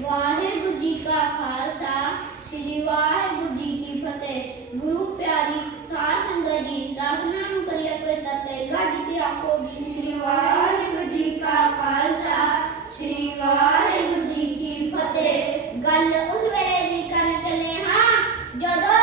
ਵਾਹਿਗੁਰੂ ਜੀ ਕਾ ਖਾਲਸਾ, ਸ੍ਰੀ ਵਾਹਿਗੁਰੂ ਜੀ ਕੀ ਫਤਿਹ। ਗੁਰੂ ਪਿਆਰੀ ਸਾਧ ਸੰਗਤ ਜੀ, ਰਾਸਨਾ ਨੂੰ ਕਰਿਆ ਪਵਿੱਤਰ ਤੇ ਗੱਜ ਕੇ ਆਖੋ ਸ੍ਰੀ ਵਾਹਿਗੁਰੂ ਜੀ ਕਾ ਖਾਲਸਾ, ਸ੍ਰੀ ਵਾਹਿਗੁਰੂ ਜੀ ਕੀ ਫਤਿਹ। ਗੱਲ ਉਸ ਵੇਲੇ ਦੀ ਕਰਨ ਚੱਲੇ ਹਾਂ, ਜਦੋਂ